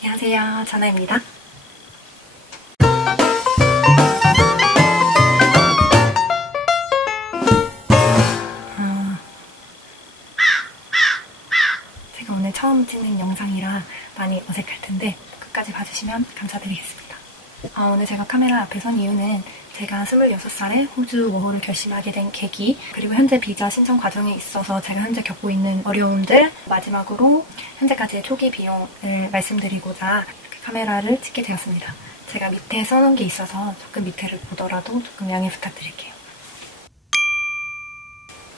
안녕하세요, 자나입니다. 제가 오늘 처음 찍는 영상이라 많이 어색할 텐데 끝까지 봐주시면 감사드리겠습니다. 오늘 제가 카메라 앞에 선 이유는 제가 26살에 호주 워홀을 결심하게 된 계기, 그리고 현재 비자 신청 과정에 있어서 제가 현재 겪고 있는 어려움들, 마지막으로 현재까지의 초기 비용을 말씀드리고자 이렇게 카메라를 찍게 되었습니다. 제가 밑에 써놓은 게 있어서 조금 밑에를 보더라도 조금 양해 부탁드릴게요.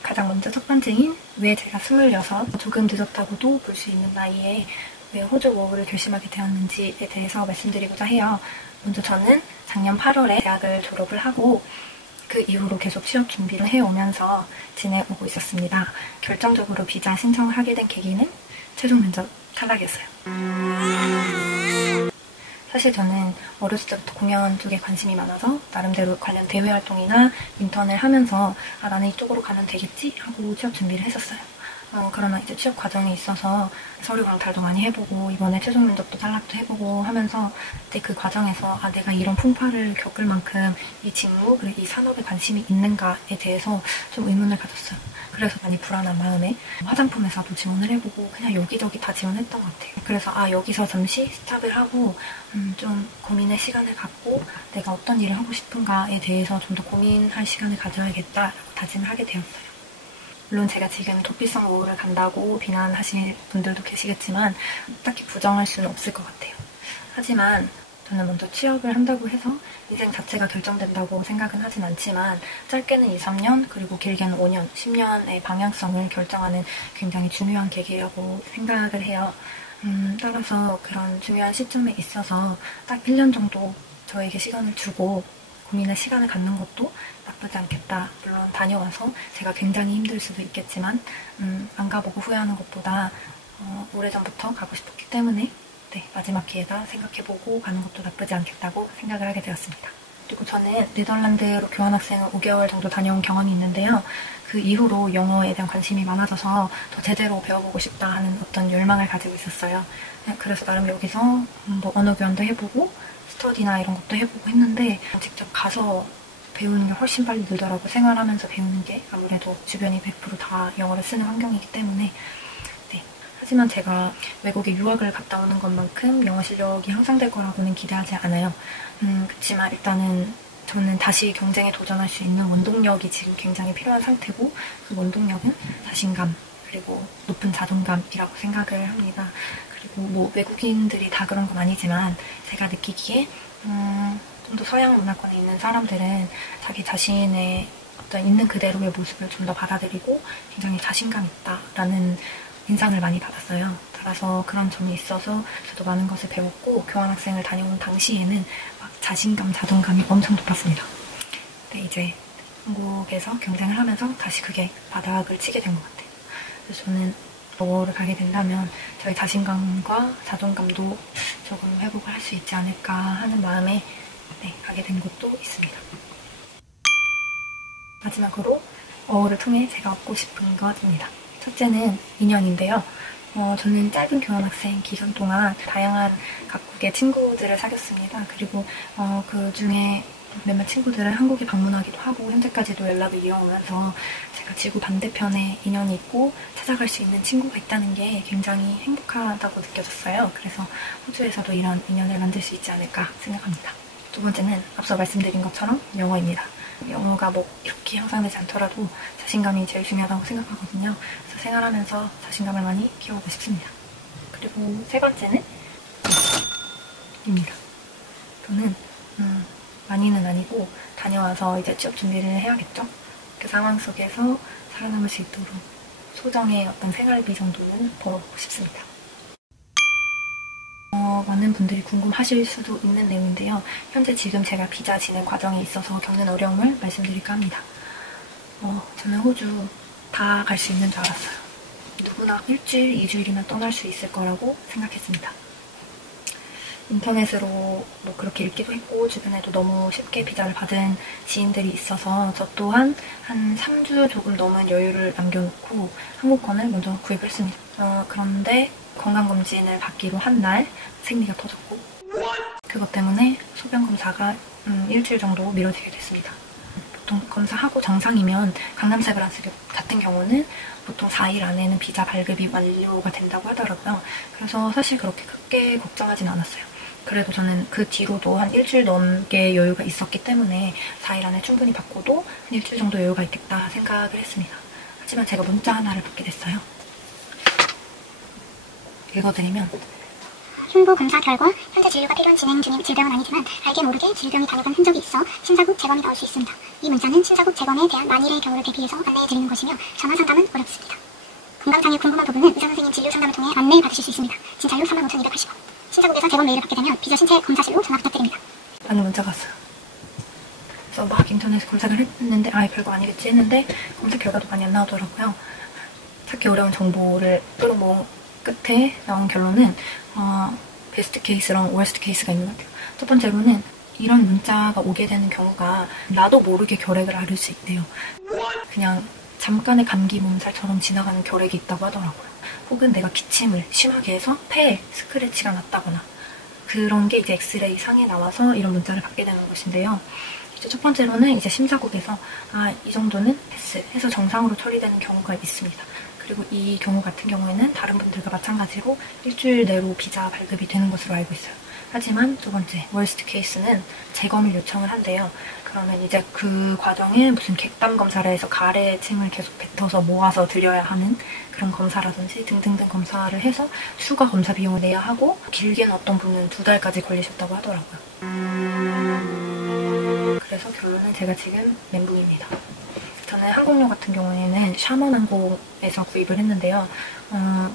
가장 먼저 첫 번째인 왜 제가 26, 조금 늦었다고도 볼 수 있는 나이에 왜 호주 워홀을 결심하게 되었는지에 대해서 말씀드리고자 해요. 먼저 저는 작년 8월에 대학을 졸업을 하고 그 이후로 계속 취업 준비를 해오면서 지내오고 있었습니다. 결정적으로 비자 신청을 하게 된 계기는 최종 면접 탈락이었어요. 사실 저는 어렸을 때부터 공연 쪽에 관심이 많아서 나름대로 관련 대외 활동이나 인턴을 하면서 나는 이쪽으로 가면 되겠지 하고 취업 준비를 했었어요. 그러나 이제 취업 과정에 있어서 서류 강탈도 많이 해보고 이번에 최종 면접도 탈락도 해보고 하면서 그때 그 과정에서 내가 이런 풍파를 겪을 만큼 이 직무, 그리고 이 산업에 관심이 있는가에 대해서 좀 의문을 가졌어요. 그래서 많이 불안한 마음에 화장품 회사도 지원을 해보고 그냥 여기저기 다 지원했던 것 같아요. 그래서 여기서 잠시 스탑을 하고 좀 고민의 시간을 갖고 내가 어떤 일을 하고 싶은가에 대해서 좀 더 고민할 시간을 가져야겠다라고 다짐을 하게 되었어요. 물론 제가 지금 도피성 워홀을 간다고 비난하실 분들도 계시겠지만 딱히 부정할 수는 없을 것 같아요. 하지만 저는 먼저 취업을 한다고 해서 인생 자체가 결정된다고 생각은 하진 않지만 짧게는 2, 3년 그리고 길게는 5년, 10년의 방향성을 결정하는 굉장히 중요한 계기라고 생각을 해요. 따라서 그런 중요한 시점에 있어서 딱 1년 정도 저에게 시간을 주고 고민의 시간을 갖는 것도 나쁘지 않겠다. 물론 다녀와서 제가 굉장히 힘들 수도 있겠지만 안 가보고 후회하는 것보다 오래전부터 가고 싶었기 때문에 마지막 기회다 생각해보고 가는 것도 나쁘지 않겠다고 생각을 하게 되었습니다. 그리고 저는 네덜란드로 교환학생을 5개월 정도 다녀온 경험이 있는데요. 그 이후로 영어에 대한 관심이 많아져서 더 제대로 배워보고 싶다 하는 어떤 열망을 가지고 있었어요. 그래서 나름 여기서 언어 교환도 해보고 스터디나 이런 것도 해보고 했는데 직접 가서 배우는 게 훨씬 빨리 늘더라고요. 생활하면서 배우는 게 아무래도 주변이 100% 다 영어를 쓰는 환경이기 때문에. 하지만 제가 외국에 유학을 갔다 오는 것만큼 영어 실력이 향상될 거라고는 기대하지 않아요. 그렇지만 일단은 저는 다시 경쟁에 도전할 수 있는 원동력이 지금 굉장히 필요한 상태고 그 원동력은 자신감 그리고 높은 자존감이라고 생각을 합니다. 그리고 외국인들이 다 그런 건 아니지만 제가 느끼기에 좀 더 서양 문화권에 있는 사람들은 자기 자신의 어떤 있는 그대로의 모습을 좀 더 받아들이고 굉장히 자신감 있다라는 인상을 많이 받았어요. 따라서 그런 점이 있어서 저도 많은 것을 배웠고 교환학생을 다녀온 당시에는 막 자신감, 자존감이 엄청 높았습니다. 근데 이제 한국에서 경쟁을 하면서 다시 그게 바닥을 치게 된 것 같아요. 그래서 저는 워홀을 가게 된다면 저의 자신감과 자존감도 조금 회복을 할 수 있지 않을까 하는 마음에 가게 된 것도 있습니다. 마지막으로 워홀을 통해 제가 얻고 싶은 것입니다. 첫째는 인연인데요. 저는 짧은 교환학생 기간 동안 다양한 각국의 친구들을 사귀었습니다. 그리고 그 중에 몇몇 친구들은 한국에 방문하기도 하고 현재까지도 연락을 이어오면서 제가 지구 반대편에 인연이 있고 찾아갈 수 있는 친구가 있다는 게 굉장히 행복하다고 느껴졌어요. 그래서 호주에서도 이런 인연을 만들 수 있지 않을까 생각합니다. 두 번째는 앞서 말씀드린 것처럼 영어입니다. 영어가 이렇게 향상되지 않더라도 자신감이 제일 중요하다고 생각하거든요. 그래서 생활하면서 자신감을 많이 키워보고 싶습니다. 그리고 세 번째는 입니다. 저는 많이는 아니고 다녀와서 이제 취업 준비를 해야겠죠. 그 상황 속에서 살아남을 수 있도록 소정의 어떤 생활비 정도는 벌어보고 싶습니다. 많은 분들이 궁금하실 수도 있는 내용인데요. 현재 지금 제가 비자 진행 과정에 있어서 겪는 어려움을 말씀드릴까 합니다. 저는 호주 다 갈 수 있는 줄 알았어요. 누구나 일주일, 2주일이면 떠날 수 있을 거라고 생각했습니다. 인터넷으로 그렇게 읽기도 했고 주변에도 너무 쉽게 비자를 받은 지인들이 있어서 저 또한 한 3주 조금 넘은 여유를 남겨놓고 항공권을 먼저 구입을 했습니다. 그런데 건강검진을 받기로 한 날 생리가 터졌고, 그것 때문에 소변검사가 일주일 정도 미뤄지게 됐습니다. 보통 검사하고 정상이면 강남세브란스 같은 경우는 보통 4일 안에는 비자 발급이 완료가 된다고 하더라고요. 그래서 사실 그렇게 크게 걱정하진 않았어요. 그래도 저는 그 뒤로도 한 일주일 넘게 여유가 있었기 때문에 4일 안에 충분히 받고도 한 일주일 정도 여유가 있겠다 생각을 했습니다. 하지만 제가 문자 하나를 받게 됐어요. 읽어드리면, 흉부 검사 결과 현재 진료가 필요한 진행 중인 질병은 아니지만 알게 모르게 질병이 다가간 흔적이 있어 심사국 재검이 나올 수 있습니다. 이 문자는 심사국 재검에 대한 만일의 경우를 대비해서 안내해드리는 것이며 전화 상담은 어렵습니다. 건강상의 궁금한 부분은 의사 선생님 진료 상담을 통해 안내 받으실 수 있습니다. 진찰료 35,280원. 심사국에서 재검 메일을 받게 되면 비저 신체 검사실로 전화 부탁드립니다. 라는 문자가 왔어요. 그래서 막 인터넷에 검색을 했는데 별거 아니겠지 했는데 검색 결과도 많이 안 나오더라고요. 찾기 어려운 정보를 끌어모은 끝에 나온 결론은 베스트 케이스랑 월스트 케이스가 있는 것 같아요. 첫 번째로는 이런 문자가 오게 되는 경우가 나도 모르게 결핵을 앓을 수 있대요. 그냥 잠깐의 감기 몸살처럼 지나가는 결핵이 있다고 하더라고요. 혹은 내가 기침을 심하게 해서 폐에 스크래치가 났다거나 그런 게 이제 엑스레이 상에 나와서 이런 문자를 받게 되는 것인데요. 이제 첫 번째로는 이제 심사국에서 이 정도는 패스 해서 정상으로 처리되는 경우가 있습니다. 그리고 이 경우 같은 경우에는 다른 분들과 마찬가지로 일주일 내로 비자 발급이 되는 것으로 알고 있어요. 하지만 두 번째, 월스트 케이스는 재검을 요청을 한대요. 그러면 이제 그 과정에 무슨 객담 검사를 해서 가래침을 계속 뱉어서 모아서 드려야 하는 그런 검사라든지 등등등 검사를 해서 추가 검사 비용을 내야 하고, 길게는 어떤 분은 2달까지 걸리셨다고 하더라고요. 그래서 결론은 제가 지금 멘붕입니다. 저는 항공료 같은 경우에는 샤먼 항공에서 구입을 했는데요.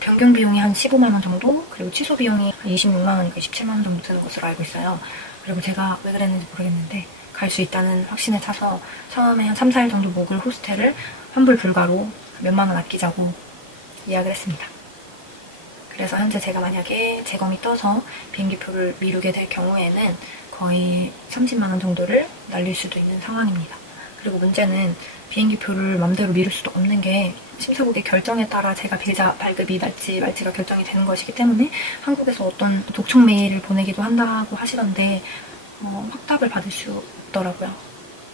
변경 비용이 한 15만원 정도, 그리고 취소 비용이 한 26만원이니까 27만원 정도 드는 것으로 알고 있어요. 그리고 제가 왜 그랬는지 모르겠는데 갈 수 있다는 확신에 차서 처음에 한 3, 4일 정도 묵을 호스텔을 환불 불가로 몇만원 아끼자고 예약을 했습니다. 그래서 현재 제가 만약에 재검이 떠서 비행기표를 미루게 될 경우에는 거의 30만원 정도를 날릴 수도 있는 상황입니다. 그리고 문제는 비행기표를 맘대로 미룰 수도 없는 게 심사국의 결정에 따라 제가 비자 발급이 날지 말지가 결정이 되는 것이기 때문에 한국에서 어떤 독촉 메일을 보내기도 한다고 하시던데 확답을 받을 수 없더라고요.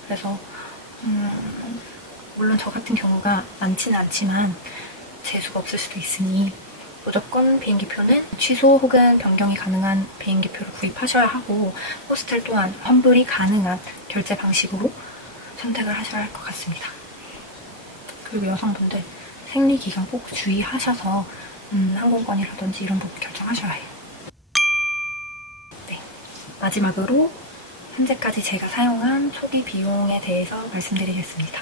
그래서 물론 저 같은 경우가 많지는 않지만 재수가 없을 수도 있으니 무조건 비행기표는 취소 혹은 변경이 가능한 비행기표를 구입하셔야 하고, 호스텔 또한 환불이 가능한 결제 방식으로 선택을 하셔야 할 것 같습니다. 그리고 여성분들 생리기간 꼭 주의하셔서 항공권이라든지 이런 부분 결정하셔야 해요. 네, 마지막으로 현재까지 제가 사용한 초기 비용에 대해서 말씀드리겠습니다.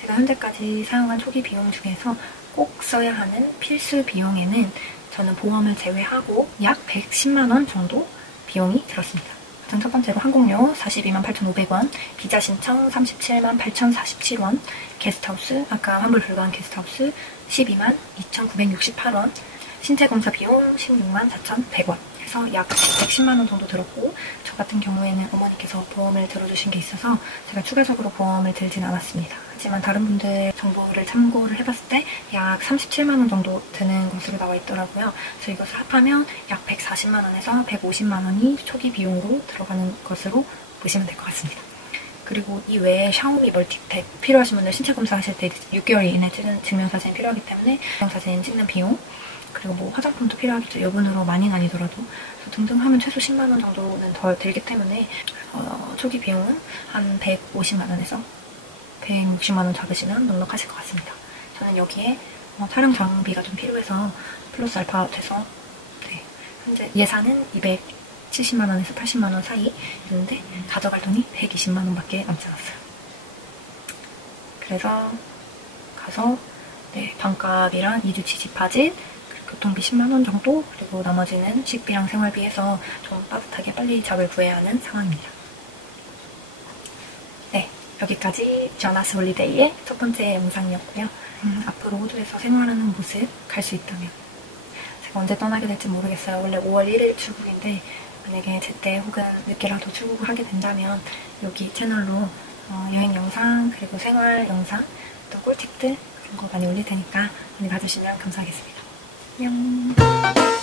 제가 현재까지 사용한 초기 비용 중에서 꼭 써야 하는 필수 비용에는 저는 보험을 제외하고 약 110만원 정도 비용이 들었습니다. 우선 첫 번째로 항공료 42만 8,500원, 비자 신청 37만 8,047원, 게스트하우스, 아까 환불 불가한 게스트하우스 12만 2,968원, 신체검사 비용 16만 4,100원 해서 약 110만원 정도 들었고, 저 같은 경우에는 어머니께서 보험을 들어주신 게 있어서 제가 추가적으로 보험을 들진 않았습니다. 하지만 다른 분들 정보를 참고를 해봤을 때 약 37만원 정도 드는 것으로 나와 있더라고요. 그래서 이것을 합하면 약 140만원에서 150만원이 초기 비용으로 들어가는 것으로 보시면 될 것 같습니다. 그리고 이 외에 샤오미 멀티탭 필요하신 분들 신체 검사하실 때 6개월 이내 찍은 증명사진이 필요하기 때문에 증명사진 찍는 비용, 그리고 뭐 화장품도 필요하겠죠. 여분으로 많이는 아니더라도 등등 하면 최소 10만원 정도는 더 들기 때문에 초기 비용은 한 150만원에서 160만원 잡으시면 넉넉하실 것 같습니다. 저는 여기에 촬영 장비가 좀 필요해서 플러스 알파 돼서 현재 예산은 270만원에서 80만원 사이 있는데 가져갈 돈이 120만원밖에 남지 않았어요. 그래서 가서 방값이랑 2주치 집화질, 교통비 10만원 정도, 그리고 나머지는 식비랑 생활비 해서 좀 빠듯하게 빨리 잡을 구해야 하는 상황입니다. 네, 여기까지 저나스 홀리데이의 첫 번째 영상이었고요. 앞으로 호주에서 생활하는 모습 갈 수 있다면 제가 언제 떠나게 될지 모르겠어요. 원래 5월 1일 출국인데 만약에 제때 혹은 늦게라도 출국을 하게 된다면 여기 채널로 여행 영상, 그리고 생활 영상, 또 꿀팁들 그런 거 많이 올릴 테니까 많이 봐주시면 감사하겠습니다. 안녕.